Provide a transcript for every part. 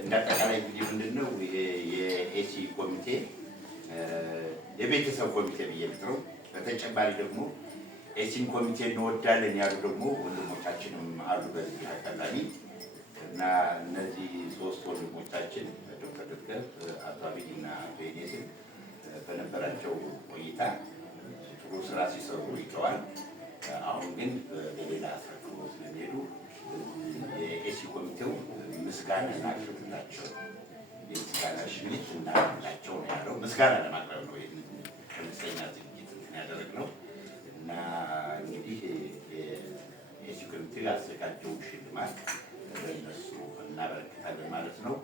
እንዳጠቃላይ እንግዲህ ምንድነው የኤሲ ኮሚቴ የቤተሰብ ኮሚቴ ብዬልጥረው በተጨማሪ ደግሞ ኤሲን ኮሚቴ እንወዳለን ያሉ ደግሞ ወንድሞቻችንም አሉ በዚህ አካባቢ እና እነዚህ ሶስት ወንድሞቻችን ዶክተር ደገፍ አቶ አብይና ቤኔስን በነበራቸው ቆይታ ጥሩ ስራ ሲሰሩ ይተዋል። አሁን ግን በሌላ አስረክቦ ስለሚሄዱ የኤሲ ኮሚቴው ምስጋና እናቅርብላቸው የምስጋና ሽኝት እናቅርብላቸው ነው ያለው። ምስጋና ለማቅረብ ነው ይህን ከፍተኛ ዝግጅት እንትን ያደረግነው እና እንግዲህ የኤሲ ኮሚቴው ያዘጋጀው ሽልማት ለእነሱ እናበረክታለን ማለት ነው።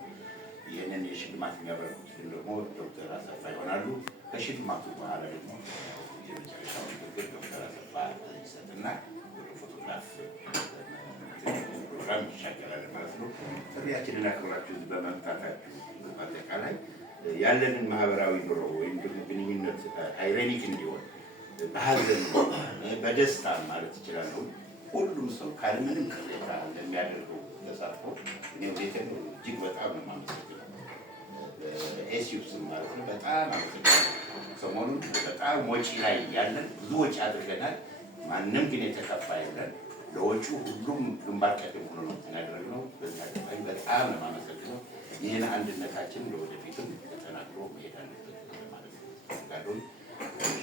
ይህንን የሽልማት የሚያበረክቱት ደግሞ ዶክተር አሰፋ ይሆናሉ። ከሽልማቱ በኋላ ደግሞ የመጨረሻው ንግግር ዶክተር አሰፋ ይሰጥና ወደ ፎቶግራፍ ፕሮግራም ይሻገራል ማለት ነው። ጥሪያችንን አክብራችሁ በመምጣታችሁ በአጠቃላይ ያለንን ማህበራዊ ኑሮ ወይም ደግሞ ግንኙነት አይሮኒክ እንዲሆን በሀዘን በደስታ ማለት ይችላል ሁሉም ሰው ካለምንም ቅሬታ እንደሚያደርገው ተሳትፎ እኔ ቤተን እጅግ በጣም ነው የማመሰግነው። ኤሲዩስ ማለት ነው በጣም አመሰግናለሁ። ሰሞኑን በጣም ወጪ ላይ ያለን ብዙ ወጪ አድርገናል። ማንም ግን የተከፋ የለን። ለወጪው ሁሉም ግንባር ቀደም ሆኖ ነው ያደረግነው። በዚህ አጋጣሚ በጣም ነው የማመሰግነው። ይህን አንድነታችን ለወደፊትም ተጠናክሮ መሄድ አለበት ማለት ነው። ጋዶን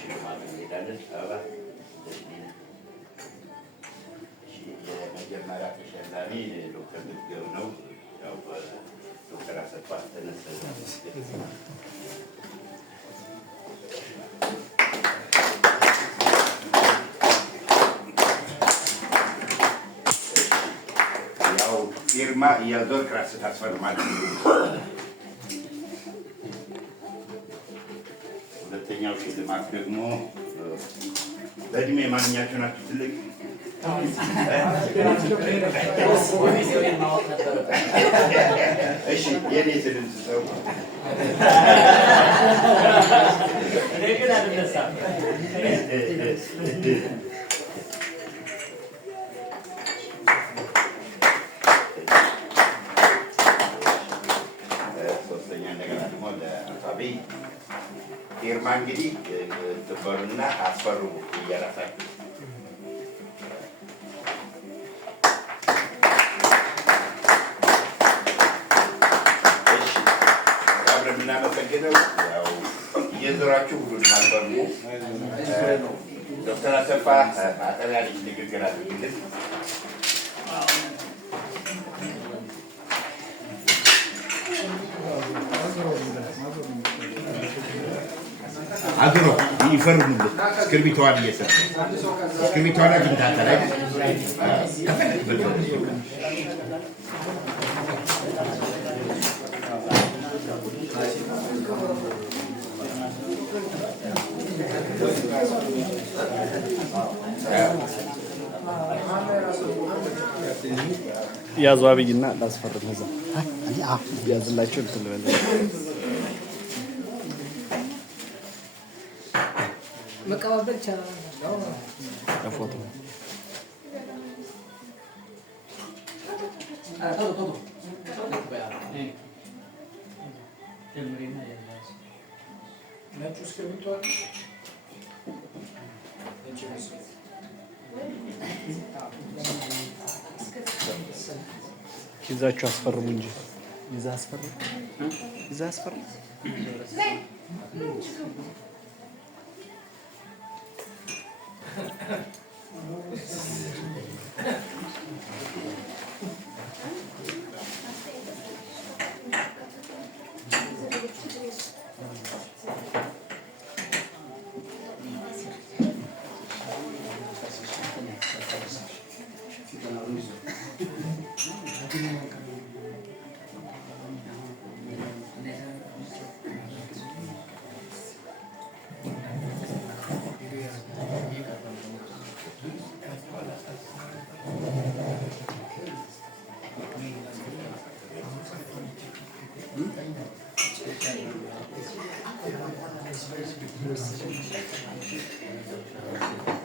ሽልማት እንሄዳለን። አበባ የመጀመሪያ ተሸላሚ ዶክተር ምትገብ ነው። ያው ዶክተር አሰፋ ተነሳ ያው ፊርማ እያዞር ክራስ ታስፈርማለህ። ሁለተኛው ሽልማት ደግሞ በእድሜ ማንኛችሁ ናችሁ ትልቅ እሺ የኔ ስልም ሰው ሶስተኛ እንደገና ደግሞ ለአሳቢ ፊርማ እንግዲህ ትበሩና አስፈርሙ እያላሳችሁ እናመሰግነው። ያው እየዞራችሁ ሁሉንም አስፈርሙ። ዶክተር አሰፋ ማጠቢያ ልጅ ንግግር አድርግልን። አዝሮ ይፈርሙልን። እስክርቢቷን እየሰጠ እስክርቢቷን አግኝታታ ላይ ያዙ አብይና ላስፈርም እዛ ያዝላችሁ እንትን ልበል መቀባበል ይቻላል። ለፎቶ ይዛችሁ አስፈርሙ እንጂ ይዛ አስፈርሙ ይዛ አስፈርሙ Thank you.